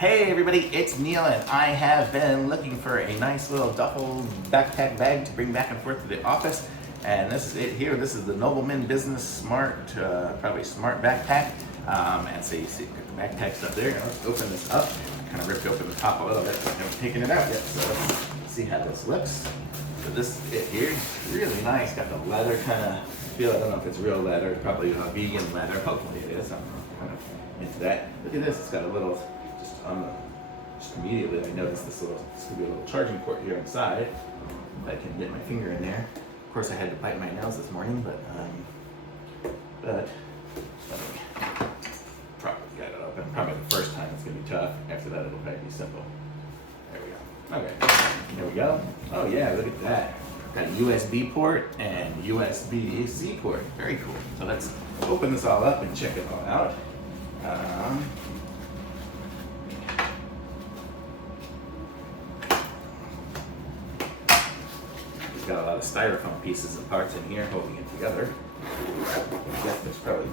Hey everybody, it's Neil and I have been looking for a nice little duffel backpack bag to bring back and forth to the office. And this is it here. This is the Nobleman Business Smart, probably Smart Backpack. And so you see the backpack stuff there. Now let's open this up. I kind of ripped open the top a little bit, but I haven't taken it out yet. So let's see how this looks. So this is it here. Really nice. Got the leather kind of feel. I don't know if it's real leather. It's probably vegan leather. Hopefully it is. I'm kind of into that. Look at this. It's got a little. Just immediately I noticed this could be a little charging port here inside. I can get my finger in there. Of course I had to bite my nails this morning, but probably got it open. Probably the first time it's gonna be tough. After that it'll probably be simple. There we go. Okay, there we go. Oh yeah, look at that. Got a USB port and USB-C port. Very cool. So let's open this all up and check it all out. Got a lot of styrofoam pieces and parts in here holding it together. I guess there's probably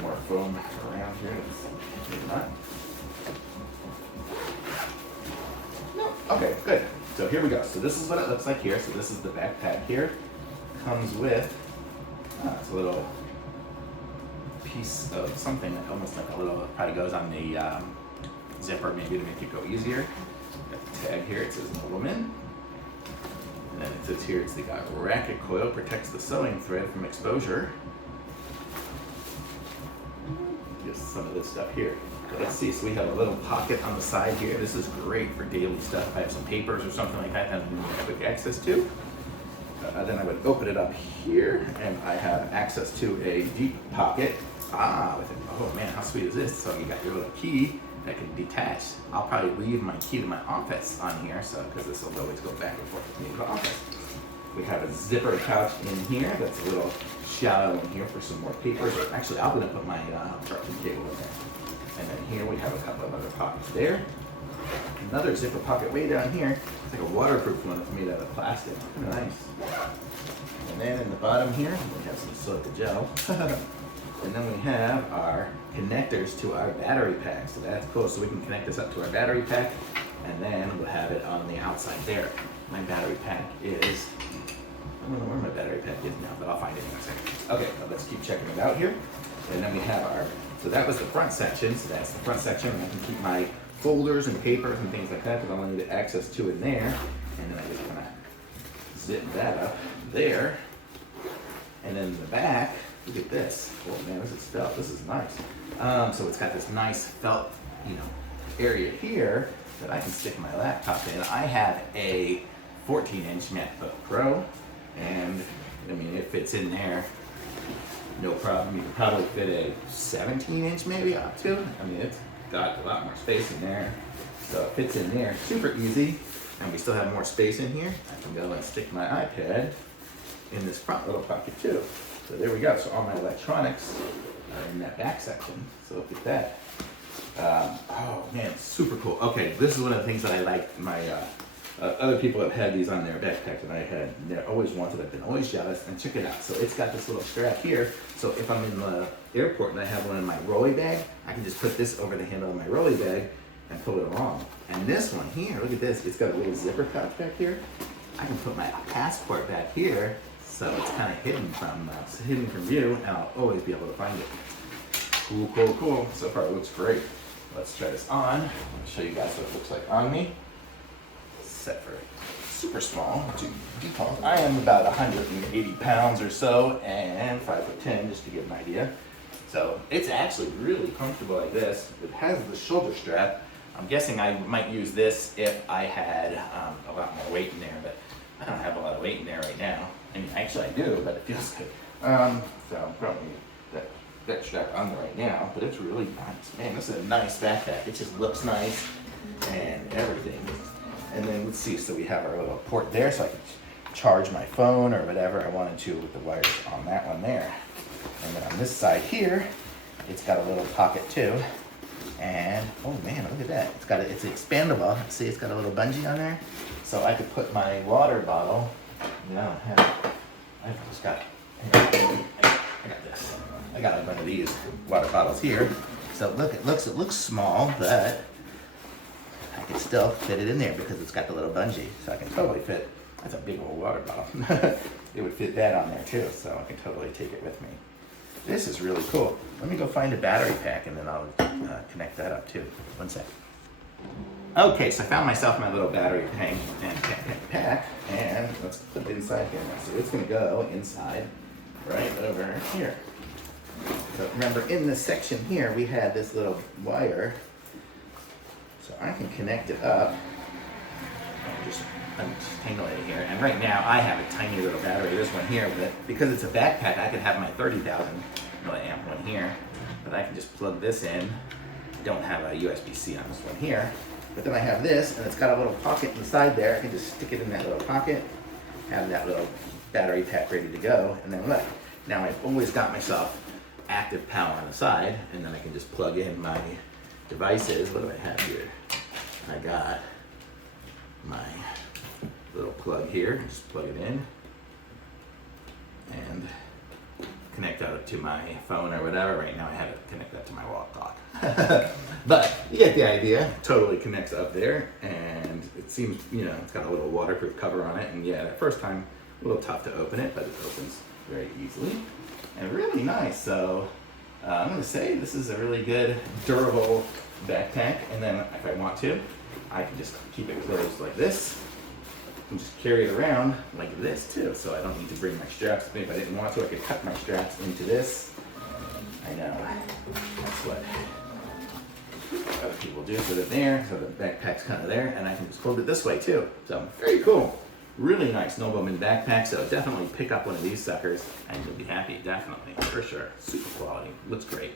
more foam around here. Maybe not. No. Okay, good. So here we go. So this is what it looks like here. So this is the backpack here. Comes with it's a little piece of something that almost like a little, probably goes on the zipper maybe to make it go easier. Got the tag here. It says Nobleman. And then it says here, it's got racket coil, protects the sewing thread from exposure. Just some of this stuff here. So let's see, so we have a little pocket on the side here. This is great for daily stuff. I have some papers or something like that that I need quick access to. Then I would open it up here, and I have access to a deep pocket. Oh man, how sweet is this? So you got your little key that can detach. I'll probably leave my key to my office on here, so because this will always go back and forth with me to the office. We have a zipper pouch in here that's a little shallow in here for some more papers. Actually, I'm gonna put my charging cable in there. And then here we have a couple of other pockets there. Another zipper pocket way down here. It's like a waterproof one. It's made out of plastic. Nice. And then in the bottom here, we have some silica gel. And then we have our connectors to our battery pack. So that's cool. So we can connect this up to our battery pack, and then we'll have it on the outside there. My battery pack is, I don't know where my battery pack is now, but I'll find it in a second. Okay, well, let's keep checking it out here. And then we have our, so that was the front section. So that's the front section. And I can keep my folders and papers and things like that that I'll need access to in there. And then I just kind of zip that up there. And then in the back, look at this. Oh man, this is felt. This is nice. So it's got this nice felt, area here that I can stick my laptop in. I have a 14-inch MacBook Pro, and I mean it fits in there, no problem. You could probably fit a 17-inch maybe up to. I mean it's got a lot more space in there, so it fits in there super easy. And we still have more space in here. I can go and stick my iPad in this front little pocket too. So there we go. So all my electronics are in that back section. So look at that. Oh man, super cool. Okay, this is one of the things that I like. My other people have had these on their backpack that I had always wanted. I've been always jealous. And check it out. So it's got this little strap here. So if I'm in the airport and I have one in my rolly bag, I can just put this over the handle of my rolly bag and pull it along. And this one here, look at this. It's got a little zipper pouch back here. I can put my passport back here. So it's kind of hidden from view, and I'll always be able to find it. Cool, cool, cool. So far it looks great. Let's try this on. I'll show you guys what it looks like on me. Set for super small to default. I am about 180 pounds or so, and 5'10", just to get an idea. So it's actually really comfortable like this. It has the shoulder strap. I'm guessing I might use this if I had a lot more weight in there, but I don't have a lot of weight in there right now. I mean, actually I do, but it feels good. So I'm probably that strap on there right now, but it's really nice. Man, this is a nice backpack. It just looks nice and everything. And then let's see, so we have our little port there, so I can charge my phone or whatever I wanted to with the wires on that one there. And then on this side here, it's got a little pocket too. And oh man, look at that. It's expandable. See, it's got a little bungee on there. So I could put my water bottle. I've just got, I got this. got one of these water bottles here. So look, it looks small, but can still fit it in there because it's got the little bungee. So I can totally fit, that's a big old water bottle. It would fit that on there too, so I can totally take it with me. This is really cool. Let me go find a battery pack and then I'll connect that up too. One sec. Okay, so I found myself my little battery pack, and let's put it inside here now. So it's gonna go inside right over here. So remember, in this section here, we had this little wire, so I can connect it up. I'll just untangle it here, and right now I have a tiny little battery, this one here, but because it's a backpack, I could have my 30,000 milliamp one here, but I can just plug this in. Don't have a USB-C on this one here, but then I have this, and it's got a little pocket inside there. I can just stick it in that little pocket, have that little battery pack ready to go, and then look, now I've always got myself active power on the side, and then I can just plug in my devices. What do I have here? I got my little plug here, just plug it in, and connect that to my phone or whatever. Right now I have it connect that to my wall clock. But you get the idea. Totally connects up there, and it seems, you know, it's got a little waterproof cover on it, and yeah, that first time a little tough to open it, but it opens very easily and really nice. So I'm gonna say this is a really good durable backpack, and then if I want to, I can just keep it closed like this and just carry it around like this too, so I don't need to bring my straps with me. If I didn't want to, I could cut my straps into this. I know, that's what other people do. So they're there, so the backpack's kind of there, and I can just hold it this way too. So very cool. Really nice Nobleman backpack, so definitely pick up one of these suckers and you'll be happy, definitely, for sure. Super quality, looks great.